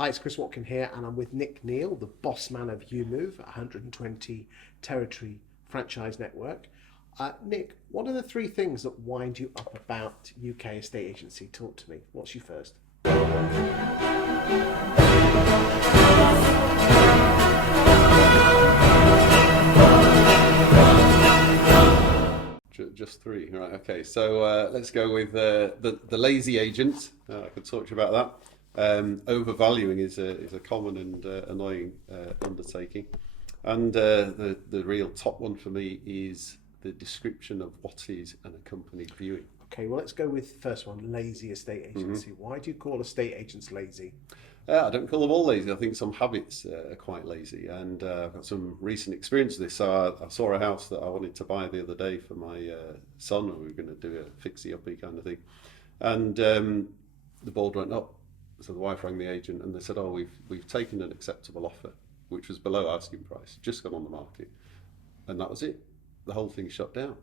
Hi, it's Chris Watkin here, and I'm with Nick Neal, the boss man of EweMove, a 120 territory franchise network. Nick, what are the three things that wind you up about UK estate agency? Talk to me. What's you first? Just three, right? Okay, so let's go with the lazy agent. I could talk to you about that. Overvaluing is a common and annoying undertaking, and the real top one for me is the description of what is an accompanied viewing. Okay, well, let's go with the first one, lazy estate agency. Why do you call estate agents lazy? I don't call them all lazy. I think some habits are quite lazy, and I've got some recent experience with this. So I saw a house that I wanted to buy the other day for my son, and we were going to do a fixie-uppy kind of thing, and the board went up. So the wife rang the agent, and they said, "Oh, we've taken an acceptable offer, which was below asking price, just gone on the market," and that was it. The whole thing shut down.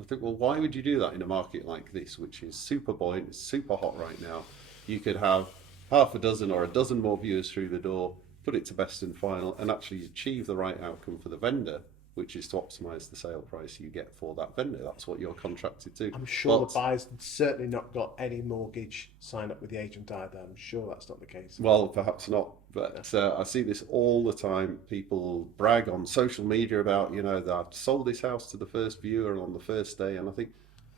I think, well, why would you do that in a market like this, which is super buoyant, it's super hot right now? You could have half a dozen or a dozen more viewers through the door, put it to best and final, and actually achieve the right outcome for the vendor, which is to optimise the sale price you get for that vendor. That's what you're contracted to. I'm sure the buyer's certainly not got any mortgage signed up with the agent either. I'm sure that's not the case. Well, perhaps not, but I see this all the time. People brag on social media about, that I've sold this house to the first viewer on the first day, and I think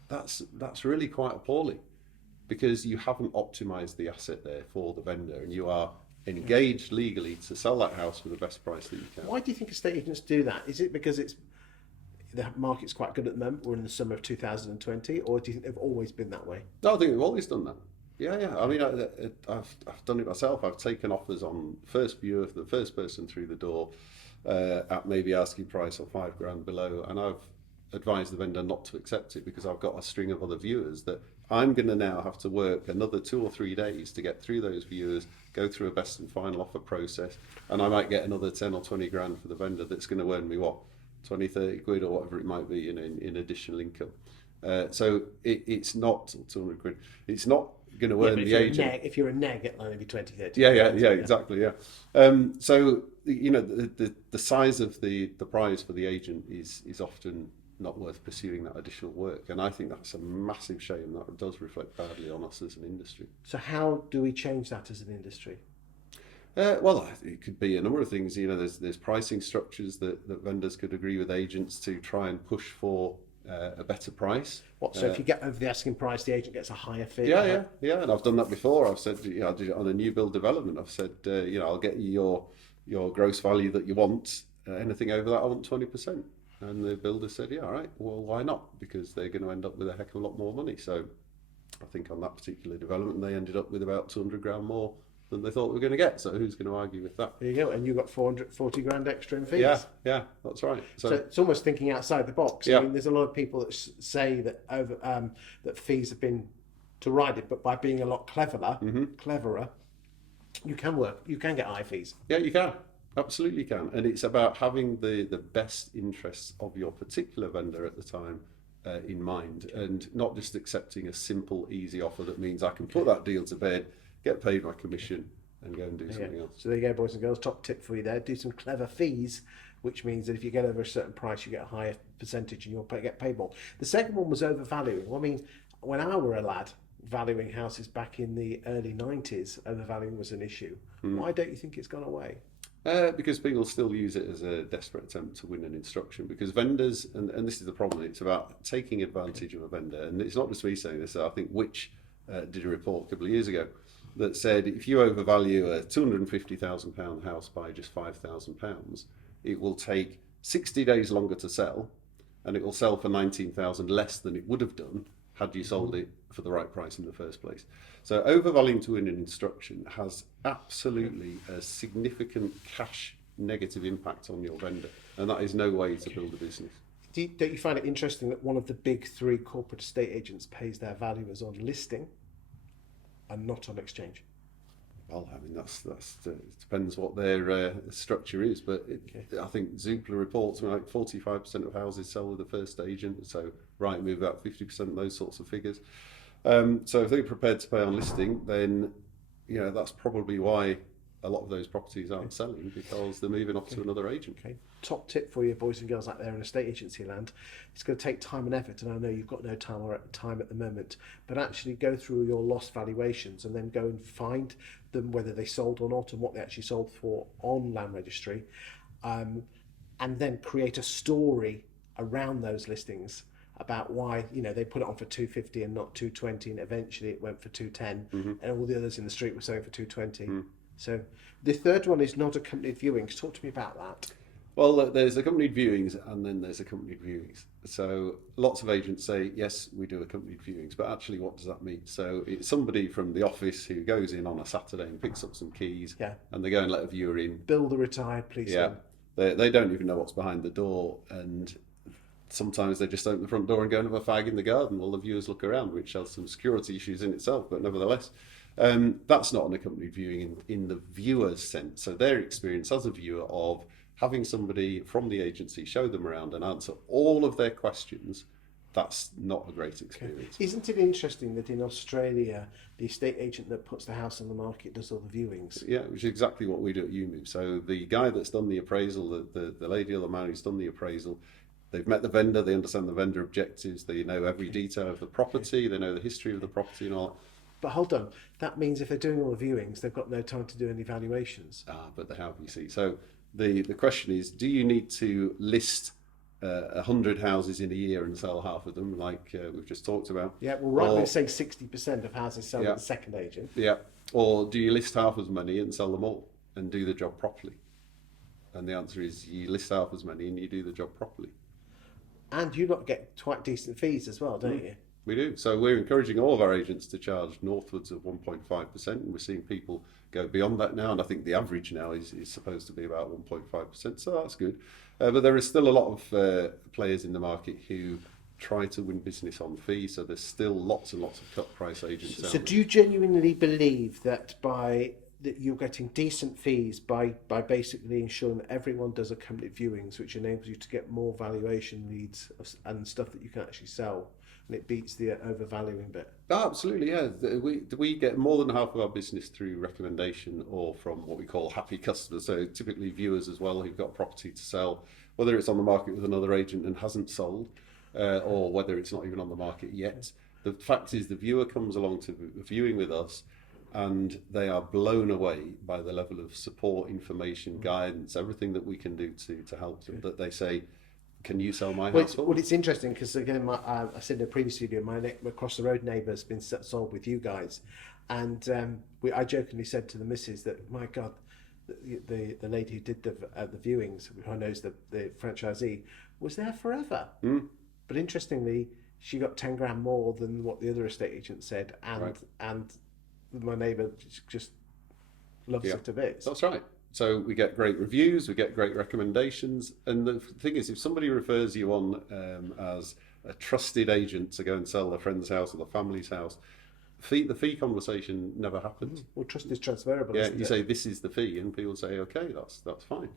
that's really quite appalling, because you haven't optimised the asset there for the vendor, and you are engaged legally to sell that house for the best price that you can. Why do you think estate agents do that? Is it because the market's quite good at the moment, we're in the summer of 2020, or do you think they've always been that way? No, I think they've always done that. Yeah. I mean, I've done it myself. I've taken offers on first viewer for the first person through the door at maybe asking price or £5,000 below, and I've advised the vendor not to accept it because I've got a string of other viewers that I'm going to now have to work another 2 or 3 days to get through those viewers, go through a best and final offer process, and I might get another 10 or 20 grand for the vendor that's going to earn me 20, 30 quid or whatever it might be in additional income. So it's not 200 quid. It's not going to earn the agent. If you're a neg, it'll only be 20, 30. Yeah, exactly. Yeah. So the size of the prize for the agent is often not worth pursuing that additional work, and I think that's a massive shame. That does reflect badly on us as an industry. So how do we change that as an industry? Well, it could be a number of things. There's pricing structures that vendors could agree with agents to try and push for a better price. So if you get over the asking price, the agent gets a higher fee? Yeah, and I've done that before. I've said, I did it on a new build development. I've said, I'll get you your gross value that you want. Anything over that, I want 20%. And the builder said, yeah, all right, well, why not? Because they're going to end up with a heck of a lot more money. So I think on that particular development, they ended up with about 200 grand more than they thought they were going to get. So who's going to argue with that? There you go. And you got 440 grand extra in fees. Yeah, that's right. So it's almost thinking outside the box. Yeah. I mean, there's a lot of people that say that that fees have been derided, but by being a lot cleverer, you can get high fees. Yeah, you can. Absolutely can. And it's about having the best interests of your particular vendor at the time in mind, and not just accepting a simple, easy offer that means I can put that deal to bed, get paid my commission, and go and do something else. So there you go, boys and girls. Top tip for you there. Do some clever fees, which means that if you get over a certain price, you get a higher percentage and you'll get paid more. The second one was overvaluing. Well, I mean, when I were a lad valuing houses back in the early 90s, overvaluing was an issue. Why don't you think it's gone away? Because people still use it as a desperate attempt to win an instruction. Because vendors, and this is the problem, it's about taking advantage of a vendor. And it's not just me saying this. I think Which did a report a couple of years ago that said if you overvalue a £250,000 house by just £5,000, it will take 60 days longer to sell, and it will sell for 19,000 less than it would have done had you sold it for the right price in the first place. So overvaluing to win an instruction has absolutely a significant cash negative impact on your vendor, and that is no way to build a business. Don't you find it interesting that one of the big three corporate estate agents pays their valuers on listing and not on exchange? Well, I mean, it depends what their structure is, but I think Zoopla reports like 45% of houses sell with the first agent, so EweMove about 50%, those sorts of figures. So if they're prepared to pay on listing, then that's probably why a lot of those properties aren't selling because they're moving off to another agent. Okay. Top tip for you boys and girls out there in estate agency land. It's going to take time and effort, and I know you've got no time at the moment, but actually go through your lost valuations and then go and find them, whether they sold or not, and what they actually sold for on land registry, and then create a story around those listings about why they put it on for 250 and not 220, and eventually it went for 210, and all the others in the street were selling for 220. So the third one is not accompanied viewings. Talk to me about that. Well, there's accompanied viewings and then there's accompanied viewings. So lots of agents say, yes, we do accompanied viewings, but actually what does that mean? So it's somebody from the office who goes in on a Saturday and picks up some keys, and they go and let a viewer in. Bill the retired policeman. They don't even know what's behind the door, and sometimes they just open the front door and go and have a fag in the garden while the viewers look around, which has some security issues in itself, but nevertheless. That's not an accompanied viewing in the viewer's sense. So their experience as a viewer of having somebody from the agency show them around and answer all of their questions, that's not a great experience. Okay. Isn't it interesting that in Australia, the estate agent that puts the house on the market does all the viewings? Yeah, which is exactly what we do at EweMove. So the guy that's done the appraisal, the lady or the man who's done the appraisal, they've met the vendor, they understand the vendor objectives, they know every detail of the property, they know the history of the property and all that. But hold on, that means if they're doing all the viewings, they've got no time to do any valuations. But they have, you see. So the question is, do you need to list 100 houses in a year and sell half of them, like we've just talked about? Yeah, well, right, we're saying 60% of houses sell at the second agent. Yeah, or do you list half as many and sell them all and do the job properly? And the answer is you list half as many and you do the job properly. And you lot get quite decent fees as well, don't you? We do. So we're encouraging all of our agents to charge northwards of 1.5%, and we're seeing people go beyond that now, and I think the average now is supposed to be about 1.5%, so that's good. But there is still a lot of players in the market who try to win business on fees, so there's still lots and lots of cut price agents out So do you genuinely believe that that you're getting decent fees by basically ensuring that everyone does accompanied viewings, which enables you to get more valuation leads and stuff that you can actually sell, and it beats the overvaluing bit? Oh, absolutely, yeah. We get more than half of our business through recommendation or from what we call happy customers, so typically viewers as well who've got property to sell, whether it's on the market with another agent and hasn't sold, or whether it's not even on the market yet. The fact is the viewer comes along to viewing with us and they are blown away by the level of support, information, guidance, everything that we can do to help them, that they say, can you sell my house? Well, it's interesting because, again, I said in a previous video, my across the road neighbour has been sold with you guys, and I jokingly said to the missus that, my God, the lady who did the viewings, who knows the franchisee, was there forever. But interestingly, she got 10 grand more than what the other estate agent said, and my neighbour just loves it to bits. That's right. So we get great reviews, we get great recommendations, and the thing is, if somebody refers you on as a trusted agent to go and sell their friend's house or the family's house, the fee conversation never happens. Well, trust is transferable. Yeah, you say this is the fee, and people say, okay, that's fine.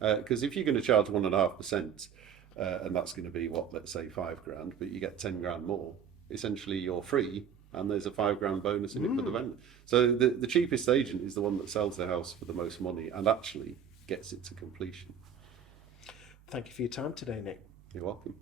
Because if you're going to charge 1.5%, and that's going to be what, let's say 5 grand, but you get 10 grand more, essentially you're free. And there's a 5 grand bonus in it for the vendor. So the cheapest agent is the one that sells the house for the most money and actually gets it to completion. Thank you for your time today, Nick. You're welcome.